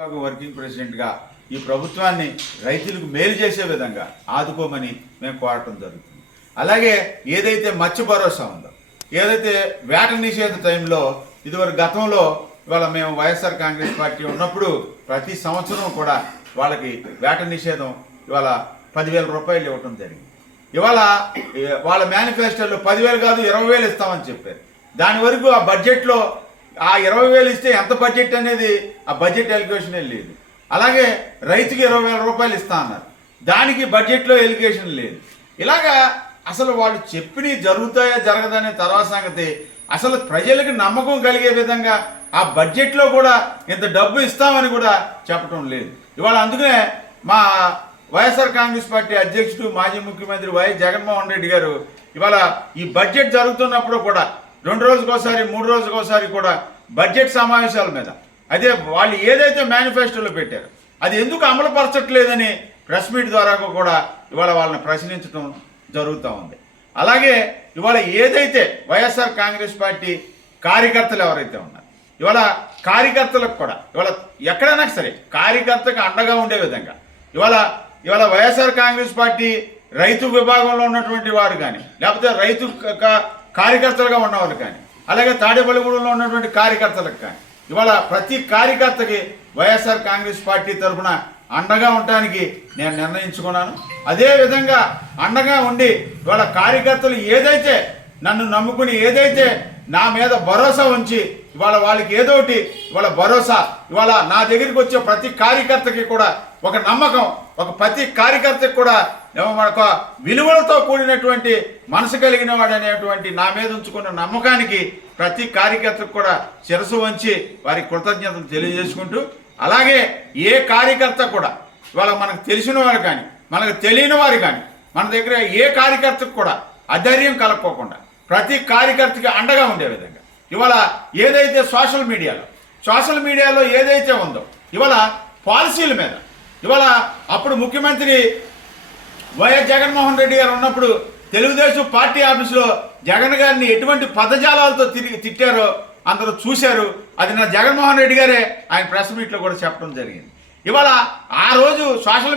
Working ప్రెసిడెంట్గా ఈ ప్రభుత్వాన్ని రైతులకు మేలు చేసే విధంగా ఆదుకోమని మేము కోరటం జరుగుతుంది. అలాగే ఏదైతే మత్స్య భరోసా ఉందో, ఏదైతే వేట నిషేధ టైంలో ఇదివరకు గతంలో ఇవాళ మేము వైఎస్ఆర్ కాంగ్రెస్ పార్టీ ఉన్నప్పుడు ప్రతి సంవత్సరం కూడా వాళ్ళకి వేట నిషేధం ఇవాళ 10,000 రూపాయలు ఇవ్వటం జరిగింది. ఇవాళ వాళ్ళ మేనిఫెస్టోలో 10,000 కాదు 20,000 ఇస్తామని చెప్పారు. దాని వరకు ఆ బడ్జెట్లో ఆ 20,000 ఇస్తే ఎంత బడ్జెట్ అనేది ఆ బడ్జెట్ ఎలికేషనే లేదు. అలాగే రైతుకి 20,000 రూపాయలు ఇస్తా అన్నారు, దానికి బడ్జెట్లో ఎలికేషన్ లేదు. ఇలాగా అసలు వాళ్ళు చెప్పినవి జరుగుతాయా జరగదనే తర్వాత సంగతి, అసలు ప్రజలకు నమ్మకం కలిగే విధంగా ఆ బడ్జెట్లో కూడా ఇంత డబ్బు ఇస్తామని కూడా చెప్పడం లేదు. ఇవాళ అందుకనే మా వైఎస్ఆర్ కాంగ్రెస్ పార్టీ అధ్యక్షుడు మాజీ ముఖ్యమంత్రి వైఎస్ జగన్మోహన్ రెడ్డి గారు ఇవాళ ఈ బడ్జెట్ జరుగుతున్నప్పుడు కూడా 2 రోజులకోసారి 3 రోజులకోసారి కూడా బడ్జెట్ సమావేశాల మీద అదే వాళ్ళు ఏదైతే మేనిఫెస్టోలో పెట్టారో అది ఎందుకు అమలుపరచట్లేదని ప్రెస్ మీట్ ద్వారా కూడా ఇవాళ వాళ్ళని ప్రశ్నించడం జరుగుతూ ఉంది. అలాగే ఇవాళ ఏదైతే వైఎస్ఆర్ కాంగ్రెస్ పార్టీ కార్యకర్తలు ఎవరైతే ఉన్నారో ఇవాళ కార్యకర్తలకు కూడా ఇవాళ ఎక్కడైనా సరే కార్యకర్తకు అండగా ఉండే విధంగా ఇవాళ వైఎస్ఆర్ కాంగ్రెస్ పార్టీ రైతు విభాగంలో ఉన్నటువంటి వారు కానీ, లేకపోతే రైతు కార్యకర్తలుగా ఉన్నవాళ్ళు కానీ, అలాగే తాడేపల్లిగూడెంలో ఉన్నటువంటి కార్యకర్తలకు కానీ ఇవాళ ప్రతి కార్యకర్తకి వైఎస్ఆర్ కాంగ్రెస్ పార్టీ తరఫున అండగా ఉండటానికి నేను నిర్ణయించుకున్నాను. అదేవిధంగా అండగా ఉండి ఇవాళ కార్యకర్తలు ఏదైతే నన్ను నమ్ముకుని ఏదైతే నా మీద భరోసా ఉంచి ఇవాళ వాళ్ళకి ఏదోటి ఇవాళ భరోసా ఇవాళ నా దగ్గరికి వచ్చే ప్రతి కార్యకర్తకి కూడా ఒక నమ్మకం, ప్రతి కార్యకర్తకి కూడా ఒక విలువలతో కూడినటువంటి మనసు కలిగిన వాడు అనేటువంటి నా మీద ఉంచుకున్న నమ్మకానికి ప్రతి కార్యకర్తకు కూడా శిరసు వంచి వారి కృతజ్ఞతలు తెలియజేసుకుంటూ, అలాగే ఏ కార్యకర్త కూడా ఇవాళ మనకు తెలిసిన వారు కానీ మనకు తెలియని వారు కానీ మన దగ్గర ఏ కార్యకర్తకు కూడా అధైర్యం కలక్కోకుండా ప్రతి కార్యకర్తకి అండగా ఉండే విధంగా ఇవాళ ఏదైతే సోషల్ మీడియాలో ఏదైతే ఉందో ఇవాళ పాలసీల మీద ఇవాళ అప్పుడు ముఖ్యమంత్రి వైఎస్ జగన్మోహన్ రెడ్డి గారు ఉన్నప్పుడు తెలుగుదేశం పార్టీ ఆఫీసులో జగన్ గారిని ఎటువంటి పదజాలాలతో తిట్టారో అందరూ చూశారు. అది నా జగన్మోహన్ రెడ్డి గారే ఆయన ప్రెస్ మీట్లో కూడా చెప్పడం జరిగింది. ఇవాళ ఆ రోజు సోషల్